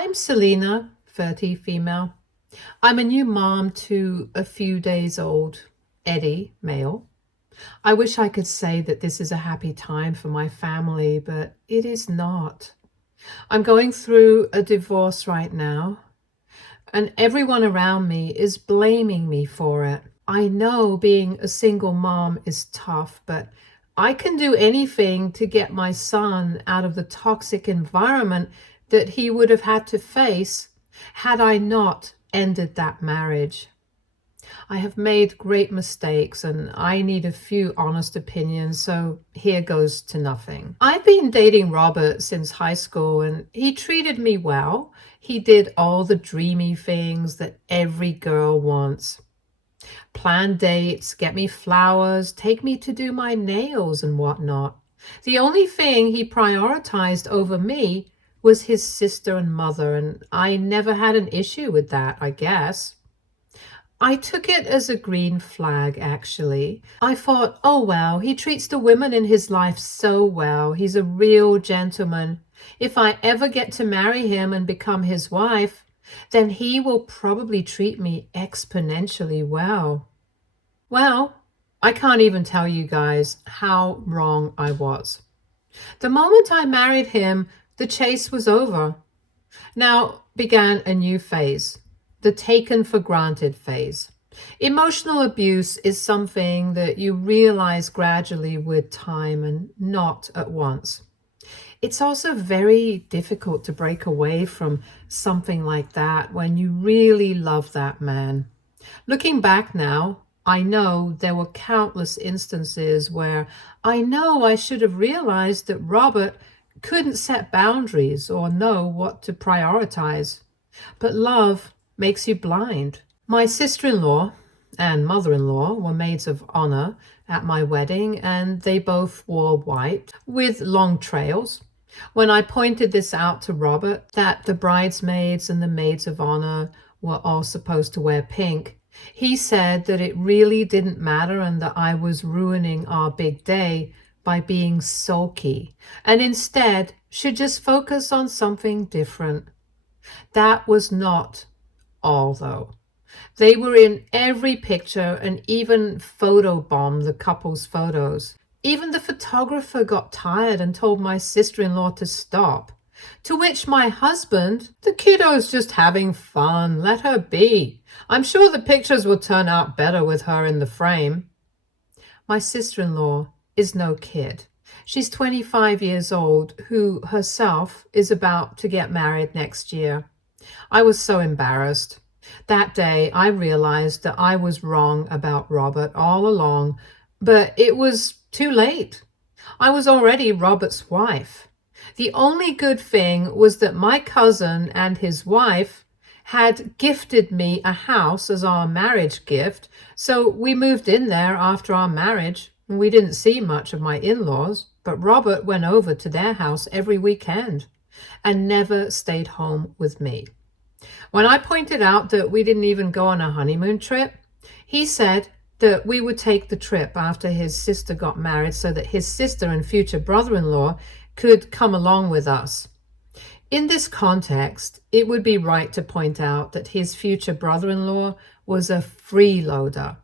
I'm Selena, 30, female. I'm a new mom to a few days old Eddie, male. I wish I could say that this is a happy time for my family, but it is not. I'm going through a divorce right now, and everyone around me is blaming me for it. I know being a single mom is tough, but I can do anything to get my son out of the toxic environment that he would have had to face had I not ended that marriage. I have made great mistakes and I need a few honest opinions, so here goes to nothing. I've been dating Robert since high school and he treated me well. He did all the dreamy things that every girl wants. Plan dates, get me flowers, take me to do my nails and whatnot. The only thing he prioritized over me was his sister and mother, and I never had an issue with that, I guess. I took it as a green flag, actually. I thought, oh well, he treats the women in his life so well. He's a real gentleman. If I ever get to marry him and become his wife, then he will probably treat me exponentially well. Well, I can't even tell you guys how wrong I was. The moment I married him, the chase was over. Now began a new phase, the taken for granted phase. Emotional abuse is something that you realize gradually with time and not at once. It's also very difficult to break away from something like that when you really love that man. Looking back now, I know there were countless instances where I know I should have realized that Robert couldn't set boundaries or know what to prioritize. But love makes you blind. My sister-in-law and mother-in-law were maids of honor at my wedding, and they both wore white with long trails. When I pointed this out to Robert, that the bridesmaids and the maids of honor were all supposed to wear pink, he said that it really didn't matter and that I was ruining our big day by being sulky, and instead should just focus on something different. That was not all, though. They were in every picture and even photobombed the couple's photos. Even the photographer got tired and told my sister-in-law to stop. To which my husband, the kiddo's just having fun, let her be. I'm sure the pictures will turn out better with her in the frame. My sister-in-law is no kid. She's 25 years old, who herself is about to get married next year. I was so embarrassed. That day, I realized that I was wrong about Robert all along, but it was too late. I was already Robert's wife. The only good thing was that my cousin and his wife had gifted me a house as our marriage gift, so we moved in there after our marriage. We didn't see much of my in-laws, but Robert went over to their house every weekend and never stayed home with me. When I pointed out that we didn't even go on a honeymoon trip, he said that we would take the trip after his sister got married so that his sister and future brother-in-law could come along with us. In this context, it would be right to point out that his future brother-in-law was a freeloader,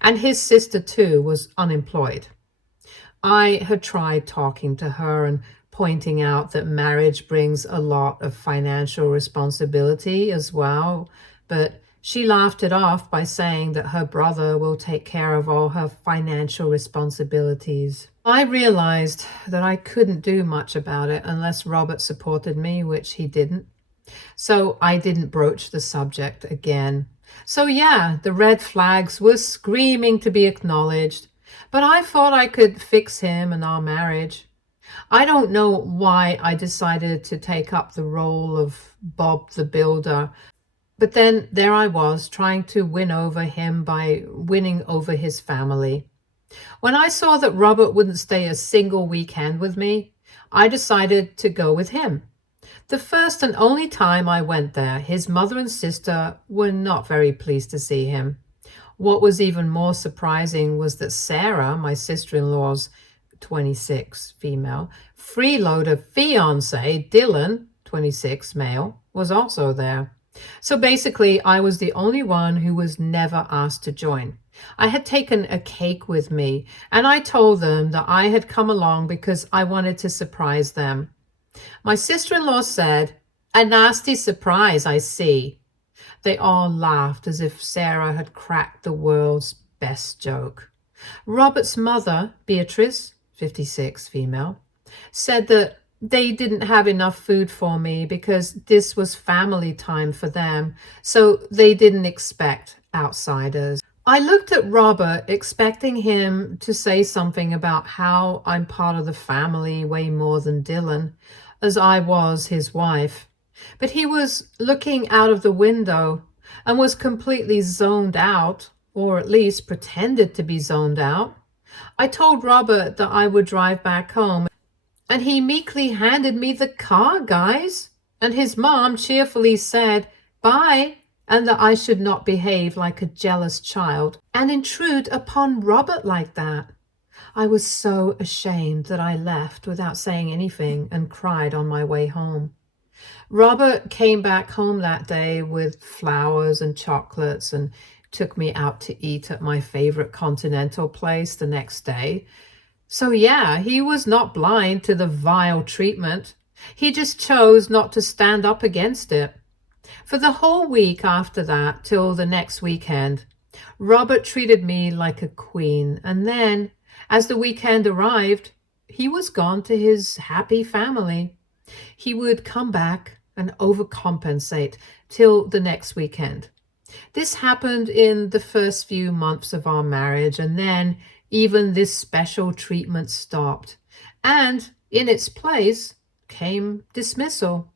and his sister too was unemployed. I had tried talking to her and pointing out that marriage brings a lot of financial responsibility as well, but she laughed it off by saying that her brother will take care of all her financial responsibilities. I realized that I couldn't do much about it unless Robert supported me, which he didn't. So I didn't broach the subject again. So yeah, the red flags were screaming to be acknowledged, but I thought I could fix him and our marriage. I don't know why I decided to take up the role of Bob the Builder, but then there I was trying to win over him by winning over his family. When I saw that Robert wouldn't stay a single weekend with me, I decided to go with him. The first and only time I went there, his mother and sister were not very pleased to see him. What was even more surprising was that Sarah, my sister-in-law's 26 female, freeloader fiance, Dylan, 26, male, was also there. So basically, I was the only one who was never asked to join. I had taken a cake with me, and I told them that I had come along because I wanted to surprise them. My sister-in-law said, "A nasty surprise, I see." They all laughed as if Sarah had cracked the world's best joke. Robert's mother, Beatrice, 56, female, said that they didn't have enough food for me because this was family time for them, so they didn't expect outsiders. I looked at Robert, expecting him to say something about how I'm part of the family way more than Dylan, as I was his wife. But he was looking out of the window and was completely zoned out, or at least pretended to be zoned out. I told Robert that I would drive back home, and he meekly handed me the car, guys. And his mom cheerfully said, "Bye," and that I should not behave like a jealous child and intrude upon Robert like that. I was so ashamed that I left without saying anything and cried on my way home. Robert came back home that day with flowers and chocolates and took me out to eat at my favorite continental place the next day. So yeah, he was not blind to the vile treatment. He just chose not to stand up against it. For the whole week after that, till the next weekend, Robert treated me like a queen. And then, as the weekend arrived, he was gone to his happy family. He would come back and overcompensate till the next weekend. This happened in the first few months of our marriage, and then even this special treatment stopped, and in its place came dismissal.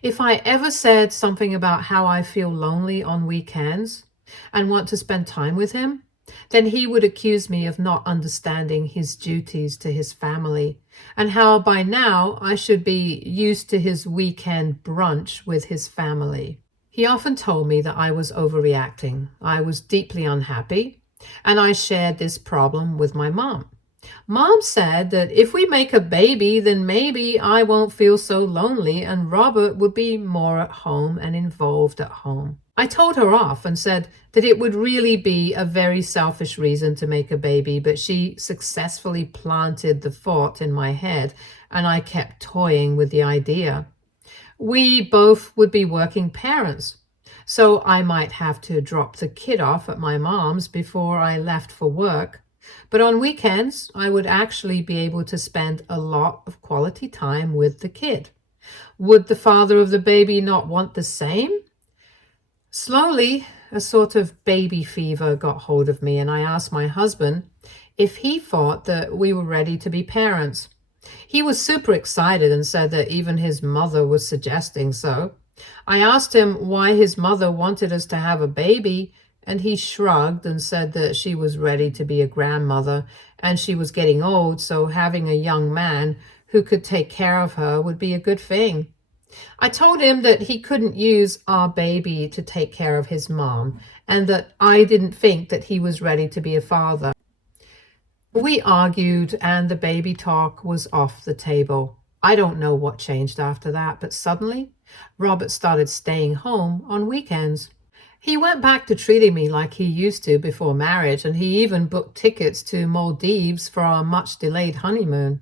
If I ever said something about how I feel lonely on weekends and want to spend time with him, then he would accuse me of not understanding his duties to his family and how by now I should be used to his weekend brunch with his family. He often told me that I was overreacting. I was deeply unhappy, and I shared this problem with my mom. Mom said that if we make a baby, then maybe I won't feel so lonely and Robert would be more at home and involved at home. I told her off and said that it would really be a very selfish reason to make a baby, but she successfully planted the thought in my head and I kept toying with the idea. We both would be working parents, so I might have to drop the kid off at my mom's before I left for work. But on weekends, I would actually be able to spend a lot of quality time with the kid. Would the father of the baby not want the same? Slowly, a sort of baby fever got hold of me, and I asked my husband if he thought that we were ready to be parents. He was super excited and said that even his mother was suggesting so. I asked him why his mother wanted us to have a baby, and he shrugged and said that she was ready to be a grandmother and she was getting old, so having a young man who could take care of her would be a good thing. I told him that he couldn't use our baby to take care of his mom and that I didn't think that he was ready to be a father. We argued and the baby talk was off the table. I don't know what changed after that, but suddenly Robert started staying home on weekends. He went back to treating me like he used to before marriage, and he even booked tickets to Maldives for our much-delayed honeymoon.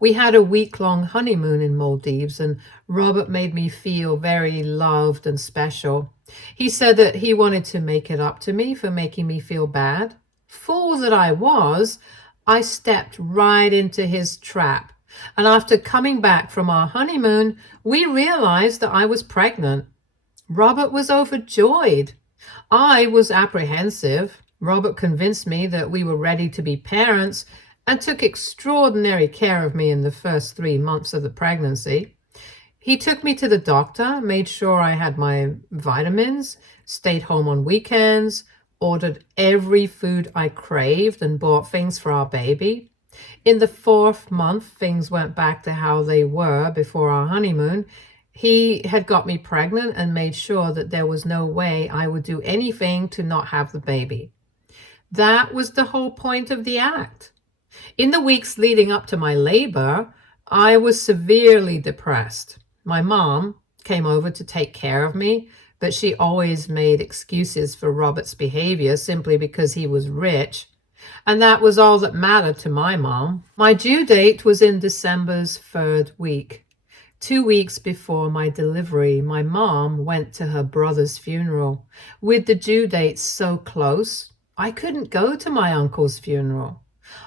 We had a week-long honeymoon in Maldives, and Robert made me feel very loved and special. He said that he wanted to make it up to me for making me feel bad. Fool that I was, I stepped right into his trap. And after coming back from our honeymoon, we realized that I was pregnant. Robert was overjoyed. I was apprehensive. Robert convinced me that we were ready to be parents and took extraordinary care of me in the first 3 months of the pregnancy. He took me to the doctor, made sure I had my vitamins, stayed home on weekends, ordered every food I craved, and bought things for our baby. In the 4th month, things went back to how they were before our honeymoon. He had got me pregnant and made sure that there was no way I would do anything to not have the baby. That was the whole point of the act. In the weeks leading up to my labor, I was severely depressed. My mom came over to take care of me, but she always made excuses for Robert's behavior simply because he was rich. And that was all that mattered to my mom. My due date was in December's third week. 2 weeks before my delivery, my mom went to her brother's funeral. With the due date so close, I couldn't go to my uncle's funeral.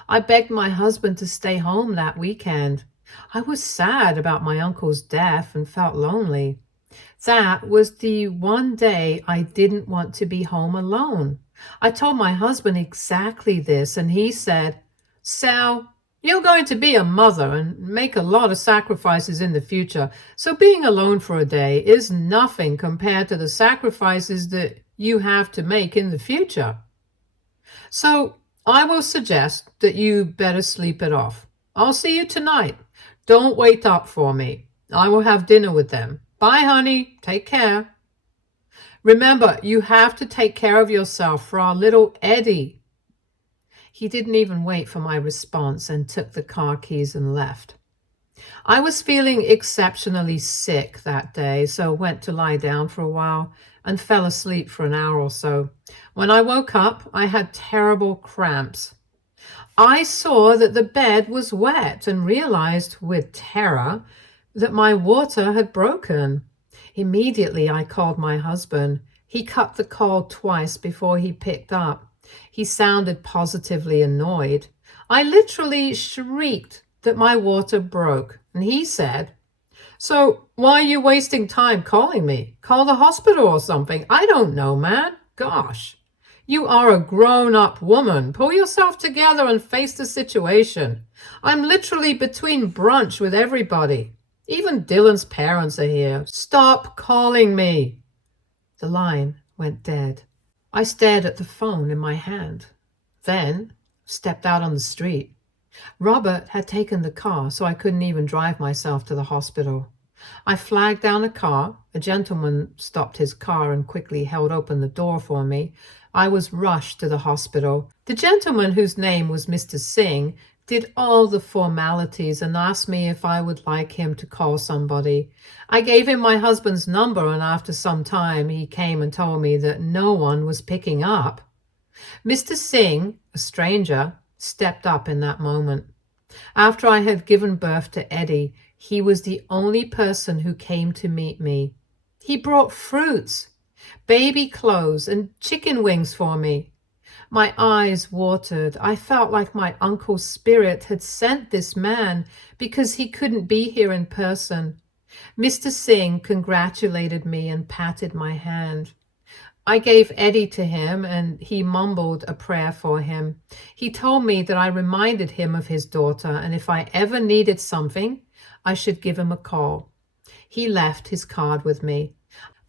I begged my husband to stay home that weekend. I was sad about my uncle's death and felt lonely. That was the one day I didn't want to be home alone. I told my husband exactly this, and he said, "Sal, you're going to be a mother and make a lot of sacrifices in the future, so being alone for a day is nothing compared to the sacrifices that you have to make in the future. So I will suggest that you better sleep it off. I'll see you tonight. Don't wait up for me. I will have dinner with them. Bye, honey. Take care. Remember, you have to take care of yourself for our little Eddie." He didn't even wait for my response and took the car keys and left. I was feeling exceptionally sick that day, so went to lie down for a while and fell asleep for an hour or so. When I woke up, I had terrible cramps. I saw that the bed was wet and realized with terror that my water had broken. Immediately, I called my husband. He cut the call twice before he picked up. He sounded positively annoyed. I literally shrieked that my water broke, and he said, "So why are you wasting time calling me? Call the hospital or something. I don't know, man. Gosh. You are a grown-up woman. Pull yourself together and face the situation. I'm literally between brunch with everybody. Even Dylan's parents are here. Stop calling me." The line went dead. I stared at the phone in my hand, then stepped out on the street. Robert had taken the car, so I couldn't even drive myself to the hospital. I flagged down a car. A gentleman stopped his car and quickly held open the door for me. I was rushed to the hospital. The gentleman, whose name was Mr. Singh, did all the formalities and asked me if I would like him to call somebody. I gave him my husband's number, and after some time he came and told me that no one was picking up. Mr. Singh, a stranger, stepped up in that moment. After I had given birth to Eddie, he was the only person who came to meet me. He brought fruits, baby clothes, and chicken wings for me. My eyes watered. I felt like my uncle's spirit had sent this man because he couldn't be here in person. Mr. Singh congratulated me and patted my hand. I gave Eddie to him, and he mumbled a prayer for him. He told me that I reminded him of his daughter, and if I ever needed something, I should give him a call. He left his card with me.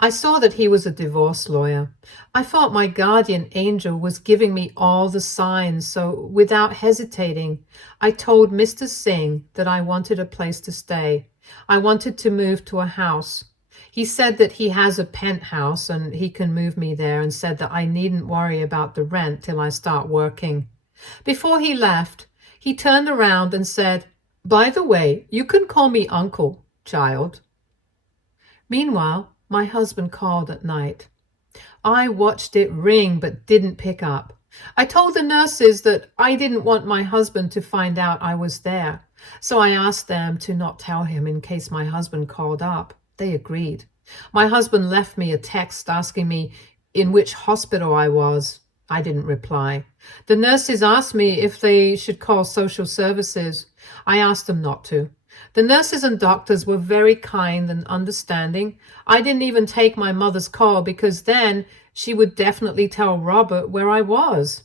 I saw that he was a divorce lawyer. I thought my guardian angel was giving me all the signs, so without hesitating, I told Mr. Singh that I wanted a place to stay. I wanted to move to a house. He said that he has a penthouse and he can move me there, and said that I needn't worry about the rent till I start working. Before he left, he turned around and said, "By the way, you can call me Uncle, child." Meanwhile, my husband called at night. I watched it ring but didn't pick up. I told the nurses that I didn't want my husband to find out I was there, so I asked them to not tell him in case my husband called up. They agreed. My husband left me a text asking me in which hospital I was. I didn't reply. The nurses asked me if they should call social services. I asked them not to. The nurses and doctors were very kind and understanding. I didn't even take my mother's call because then she would definitely tell Robert where I was.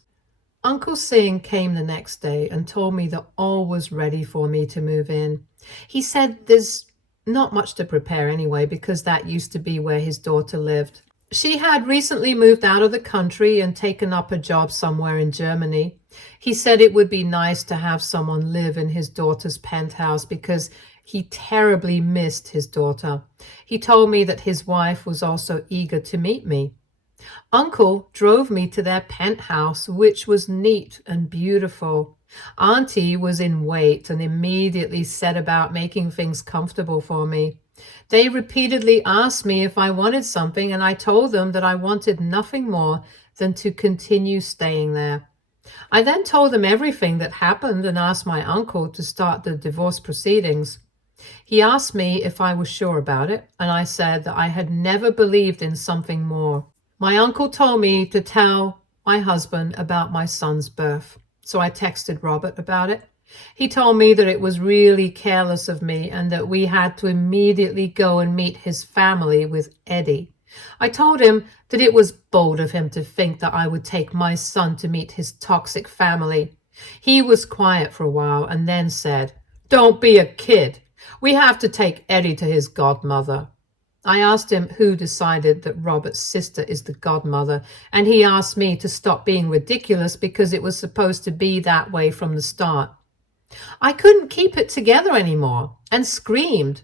Uncle Singh came the next day and told me that all was ready for me to move in. He said there's not much to prepare anyway, because that used to be where his daughter lived. She had recently moved out of the country and taken up a job somewhere in Germany. He said it would be nice to have someone live in his daughter's penthouse because he terribly missed his daughter. He told me that his wife was also eager to meet me. Uncle drove me to their penthouse, which was neat and beautiful. Auntie was in wait and immediately set about making things comfortable for me. They repeatedly asked me if I wanted something, and I told them that I wanted nothing more than to continue staying there. I then told them everything that happened and asked my uncle to start the divorce proceedings. He asked me if I was sure about it, and I said that I had never believed in something more. My uncle told me to tell my husband about my son's birth, so I texted Robert about it. He told me that it was really careless of me and that we had to immediately go and meet his family with Eddie. I told him that it was bold of him to think that I would take my son to meet his toxic family. He was quiet for a while and then said, "Don't be a kid. We have to take Eddie to his godmother." I asked him who decided that Robert's sister is the godmother, and he asked me to stop being ridiculous because it was supposed to be that way from the start. I couldn't keep it together anymore and screamed,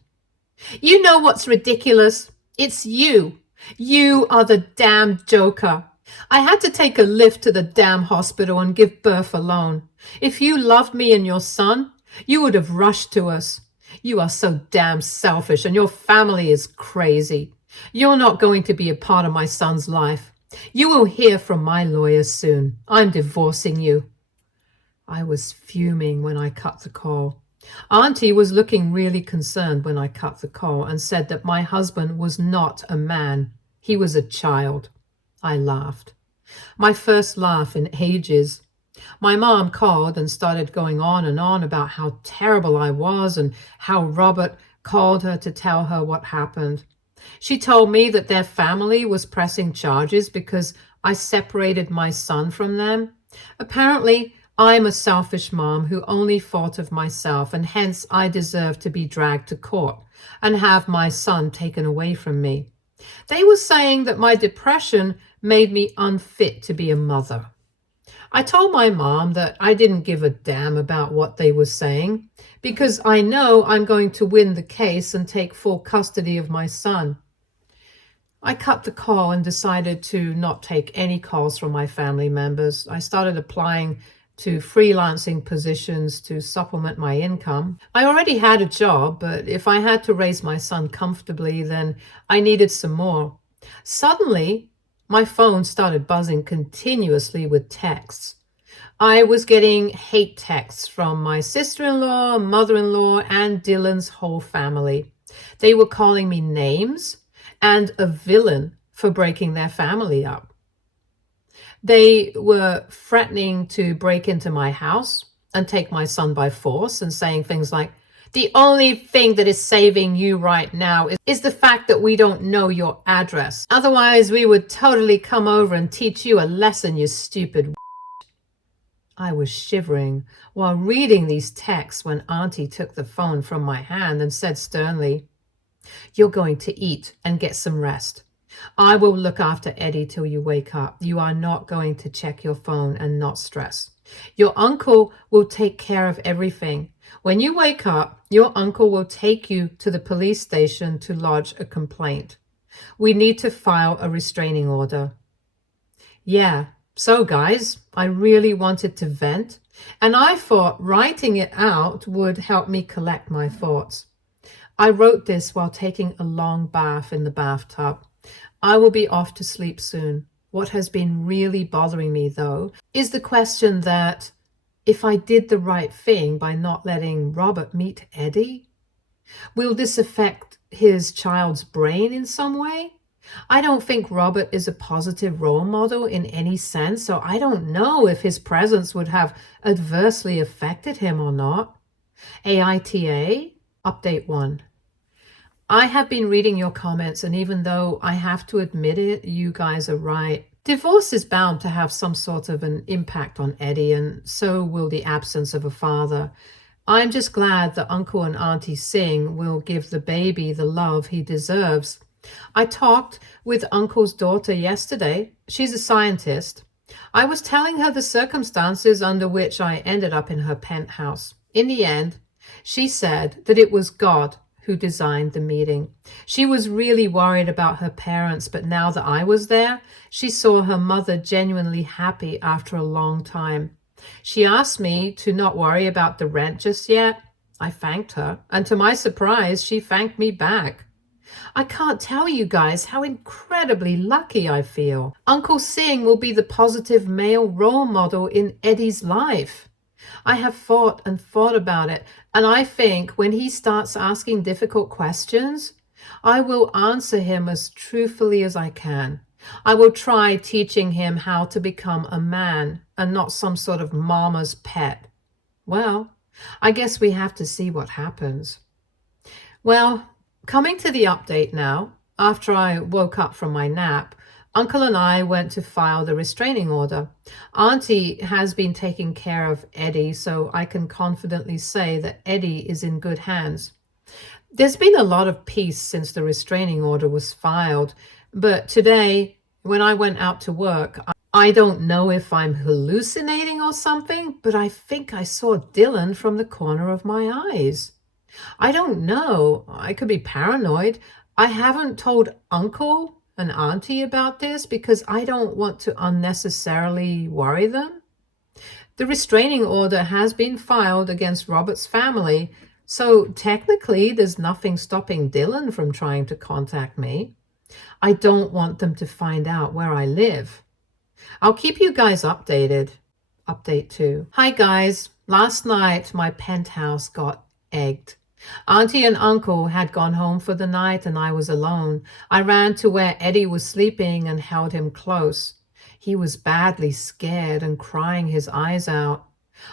"You know what's ridiculous? It's you. You are the damn joker. I had to take a lift to the damn hospital and give birth alone. If you loved me and your son, you would have rushed to us. You are so damn selfish and your family is crazy. You're not going to be a part of my son's life. You will hear from my lawyers soon. I'm divorcing you." I was fuming when I cut the call. Auntie was looking really concerned when I cut the call and said that my husband was not a man. He was a child. I laughed. My first laugh in ages. My mom called and started going on and on about how terrible I was and how Robert called her to tell her what happened. She told me that their family was pressing charges because I separated my son from them. Apparently, I'm a selfish mom who only thought of myself, and hence I deserve to be dragged to court and have my son taken away from me. They were saying that my depression made me unfit to be a mother. I told my mom that I didn't give a damn about what they were saying because I know I'm going to win the case and take full custody of my son. I cut the call and decided to not take any calls from my family members. I started applying to freelancing positions to supplement my income. I already had a job, but if I had to raise my son comfortably, then I needed some more. Suddenly, my phone started buzzing continuously with texts. I was getting hate texts from my sister-in-law, mother-in-law, and Dylan's whole family. They were calling me names and a villain for breaking their family up. They were threatening to break into my house and take my son by force and saying things like, "The only thing that is saving you right now is the fact that we don't know your address. Otherwise, we would totally come over and teach you a lesson, you stupid." I was shivering while reading these texts when Auntie took the phone from my hand and said sternly, "You're going to eat and get some rest. I will look after Eddie till you wake up. You are not going to check your phone and not stress. Your uncle will take care of everything. When you wake up, your uncle will take you to the police station to lodge a complaint. We need to file a restraining order." Yeah, so guys, I really wanted to vent, and I thought writing it out would help me collect my thoughts. I wrote this while taking a long bath in the bathtub. I will be off to sleep soon. What has been really bothering me, though, is the question that if I did the right thing by not letting Robert meet Eddie, will this affect his child's brain in some way? I don't think Robert is a positive role model in any sense, so I don't know if his presence would have adversely affected him or not. AITA, Update 1. I have been reading your comments, and even though I have to admit it, you guys are right. Divorce is bound to have some sort of an impact on Eddie, and so will the absence of a father. I'm just glad that Uncle and Auntie Singh will give the baby the love he deserves. I talked with Uncle's daughter yesterday. She's a scientist. I was telling her the circumstances under which I ended up in her penthouse. In the end, she said that it was God who designed the meeting. She was really worried about her parents, but now that I was there, she saw her mother genuinely happy after a long time. She asked me to not worry about the rent just yet. I thanked her, and to my surprise, she thanked me back. I can't tell you guys how incredibly lucky I feel. Uncle Singh will be the positive male role model in Eddie's life. I have thought and thought about it, and I think when he starts asking difficult questions, I will answer him as truthfully as I can. I will try teaching him how to become a man and not some sort of mama's pet. Well, I guess we have to see what happens. Well, coming to the update now, after I woke up from my nap, Uncle and I went to file the restraining order. Auntie has been taking care of Eddie, so I can confidently say that Eddie is in good hands. There's been a lot of peace since the restraining order was filed, but today, when I went out to work, I don't know if I'm hallucinating or something, but I think I saw Dylan from the corner of my eyes. I don't know. I could be paranoid. I haven't told Uncle and Auntie about this because I don't want to unnecessarily worry them. The restraining order has been filed against Robert's family, so technically there's nothing stopping Dylan from trying to contact me. I don't want them to find out where I live. I'll keep you guys updated. Update 2. Hi guys. Last night my penthouse got egged. Auntie and Uncle had gone home for the night and I was alone. I ran to where Eddie was sleeping and held him close. He was badly scared and crying his eyes out.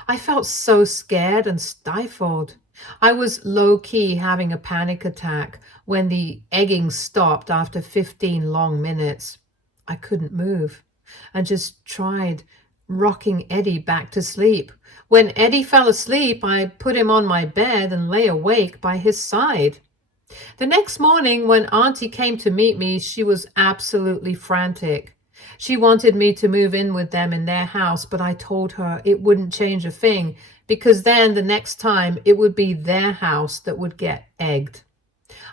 I felt so scared and stifled. I was low-key having a panic attack when the egging stopped after 15 long minutes. I couldn't move and just tried rocking Eddie back to sleep. When Eddie fell asleep, I put him on my bed and lay awake by his side. The next morning, when Auntie came to meet me, she was absolutely frantic. She wanted me to move in with them in their house, but I told her it wouldn't change a thing because then the next time it would be their house that would get egged.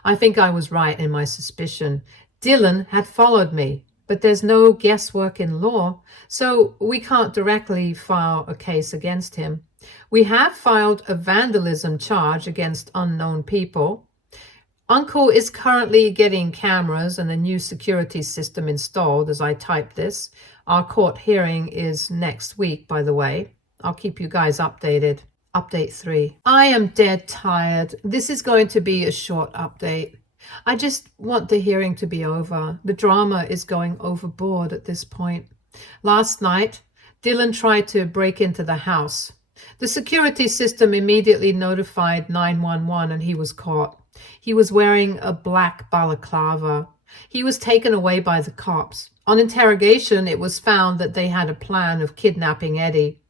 I think I was right in my suspicion. Dylan had followed me, but there's no guesswork in law, so we can't directly file a case against him. We have filed a vandalism charge against unknown people. Uncle is currently getting cameras and a new security system installed as I type this. Our court hearing is next week, by the way. I'll keep you guys updated. Update 3. I am dead tired. This is going to be a short update. I just want the hearing to be over. The drama is going overboard at this point. Last night, Dylan tried to break into the house. The security system immediately notified 911 and he was caught. He was wearing a black balaclava. He was taken away by the cops. On interrogation, it was found that they had a plan of kidnapping Eddie.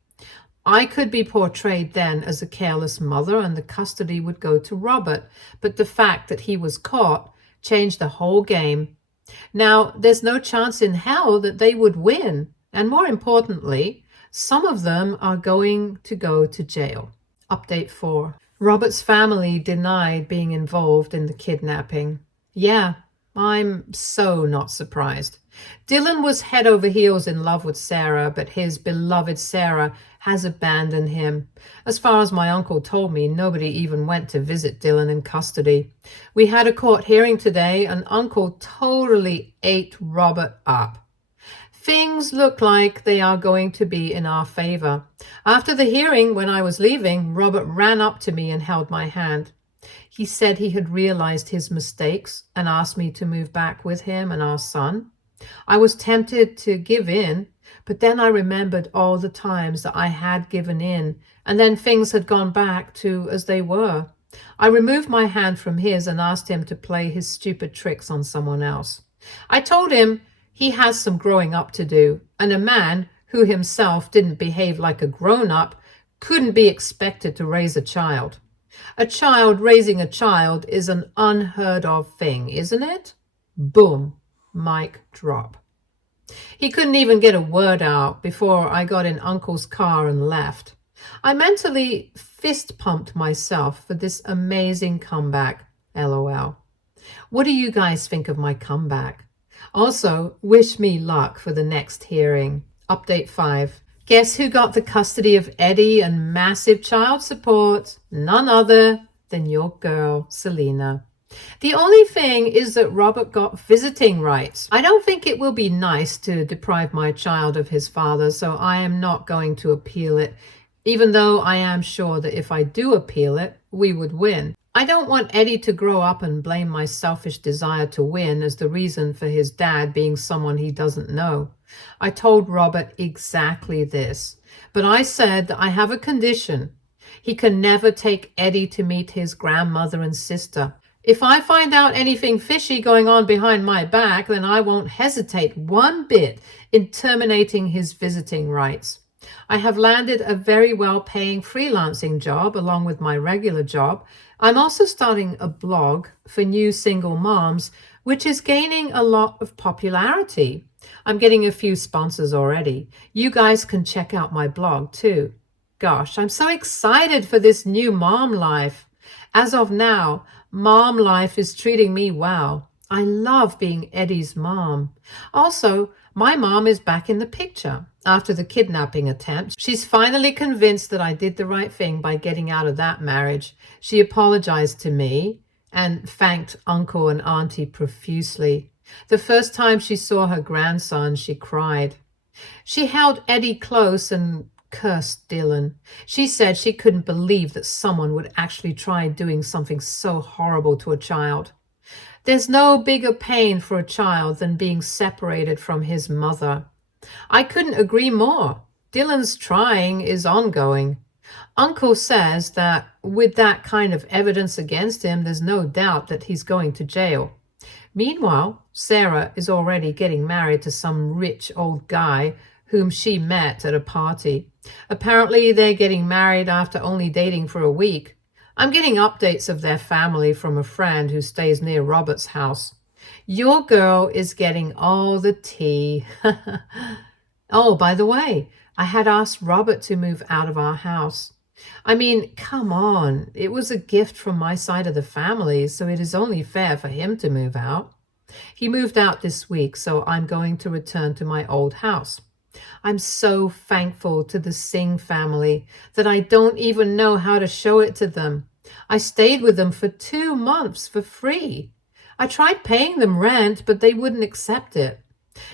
I could be portrayed then as a careless mother and the custody would go to Robert, but the fact that he was caught changed the whole game. Now, there's no chance in hell that they would win, and more importantly, some of them are going to go to jail. Update 4. Robert's family denied being involved in the kidnapping. Yeah, I'm so not surprised. Dylan was head over heels in love with Sarah, but his beloved Sarah has abandoned him. As far as my uncle told me, nobody even went to visit Dylan in custody. We had a court hearing today, and Uncle totally ate Robert up. Things look like they are going to be in our favor. After the hearing, when I was leaving, Robert ran up to me and held my hand. He said he had realized his mistakes and asked me to move back with him and our son. I was tempted to give in, but then I remembered all the times that I had given in, and then things had gone back to as they were. I removed my hand from his and asked him to play his stupid tricks on someone else. I told him he has some growing up to do, and a man who himself didn't behave like a grown-up couldn't be expected to raise a child. A child raising a child is an unheard of thing, isn't it? Boom. Mic drop. He couldn't even get a word out before I got in Uncle's car and left. I mentally fist-pumped myself for this amazing comeback, LOL. What do you guys think of my comeback? Also, wish me luck for the next hearing. Update 5. Guess who got the custody of Eddie and massive child support? None other than your girl, Selena. The only thing is that Robert got visiting rights. I don't think it will be nice to deprive my child of his father, so I am not going to appeal it, even though I am sure that if I do appeal it, we would win. I don't want Eddie to grow up and blame my selfish desire to win as the reason for his dad being someone he doesn't know. I told Robert exactly this, but I said that I have a condition. He can never take Eddie to meet his grandmother and sister. If I find out anything fishy going on behind my back, then I won't hesitate one bit in terminating his visiting rights. I have landed a very well-paying freelancing job along with my regular job. I'm also starting a blog for new single moms, which is gaining a lot of popularity. I'm getting a few sponsors already. You guys can check out my blog too. Gosh, I'm so excited for this new mom life. As of now, mom life is treating me well. I love being Eddie's mom. Also, my mom is back in the picture after the kidnapping attempt. She's finally convinced that I did the right thing by getting out of that marriage. She apologized to me and thanked Uncle and Auntie profusely. The first time she saw her grandson, she cried. She held Eddie close and cursed Dylan. She said she couldn't believe that someone would actually try doing something so horrible to a child. There's no bigger pain for a child than being separated from his mother. I couldn't agree more. Dylan's trying is ongoing. Uncle says that with that kind of evidence against him, there's no doubt that he's going to jail. Meanwhile, Sarah is already getting married to some rich old guy whom she met at a party. Apparently, they're getting married after only dating for a week. I'm getting updates of their family from a friend who stays near Robert's house. Your girl is getting all the tea. Oh, by the way, I had asked Robert to move out of our house. I mean, come on. It was a gift from my side of the family, so it is only fair for him to move out. He moved out this week, so I'm going to return to my old house. I'm so thankful to the Singh family that I don't even know how to show it to them. I stayed with them for 2 months for free. I tried paying them rent, but they wouldn't accept it.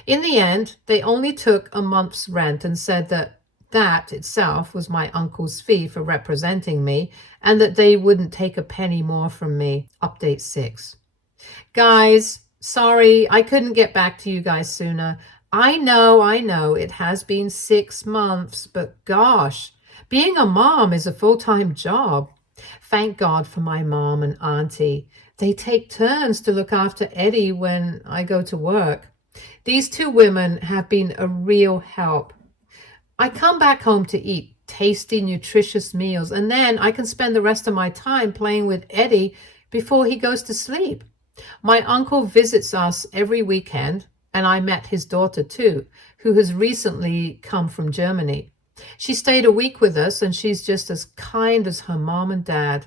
In the end, they only took a month's rent and said that that itself was my uncle's fee for representing me and that they wouldn't take a penny more from me. Update 6. Guys, sorry, I couldn't get back to you guys sooner. I know, it has been 6 months, but gosh, being a mom is a full-time job. Thank God for my mom and auntie. They take turns to look after Eddie when I go to work. These 2 women have been a real help. I come back home to eat tasty, nutritious meals, and then I can spend the rest of my time playing with Eddie before he goes to sleep. My uncle visits us every weekend, and I met his daughter too, who has recently come from Germany. She stayed a week with us, and she's just as kind as her mom and dad.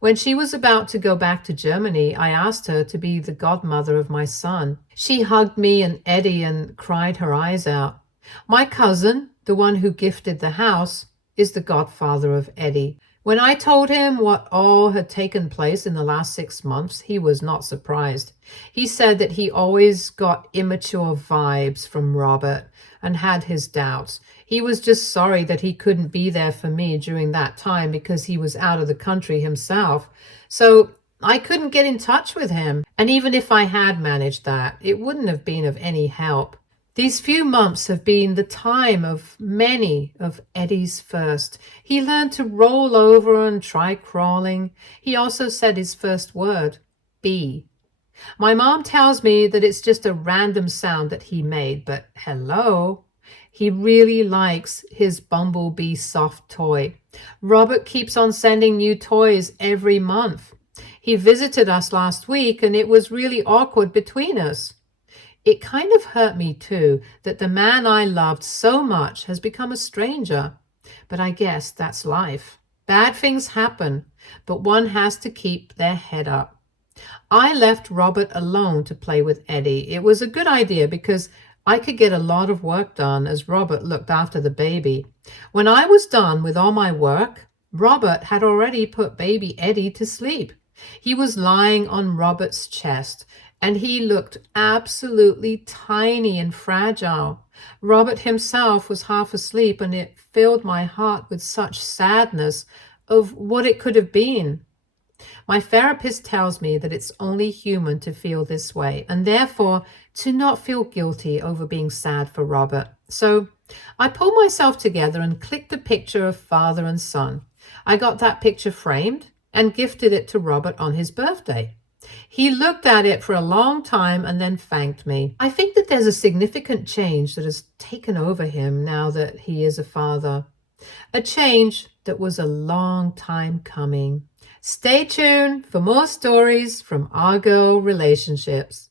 When she was about to go back to Germany, I asked her to be the godmother of my son. She hugged me and Eddie and cried her eyes out. My cousin, the one who gifted the house, is the godfather of Eddie. When I told him what all had taken place in the last 6 months, he was not surprised. He said that he always got immature vibes from Robert and had his doubts. He was just sorry that he couldn't be there for me during that time because he was out of the country himself. So I couldn't get in touch with him. And even if I had managed that, it wouldn't have been of any help. These few months have been the time of many of Eddie's first. He learned to roll over and try crawling. He also said his first word, B. My mom tells me that it's just a random sound that he made, but hello. He really likes his bumblebee soft toy. Robert keeps on sending new toys every month. He visited us last week, and it was really awkward between us. It kind of hurt me too that the man I loved so much has become a stranger. But I guess that's life. Bad things happen, but one has to keep their head up. I left Robert alone to play with Eddie. It was a good idea because I could get a lot of work done as Robert looked after the baby. When I was done with all my work, Robert had already put baby Eddie to sleep. He was lying on Robert's chest, and he looked absolutely tiny and fragile. Robert himself was half asleep, and it filled my heart with such sadness of what it could have been. My therapist tells me that it's only human to feel this way, and therefore to not feel guilty over being sad for Robert. So I pulled myself together and clicked a picture of father and son. I got that picture framed and gifted it to Robert on his birthday. He looked at it for a long time and then thanked me. I think that there's a significant change that has taken over him now that he is a father. A change that was a long time coming. Stay tuned for more stories from our girl relationships.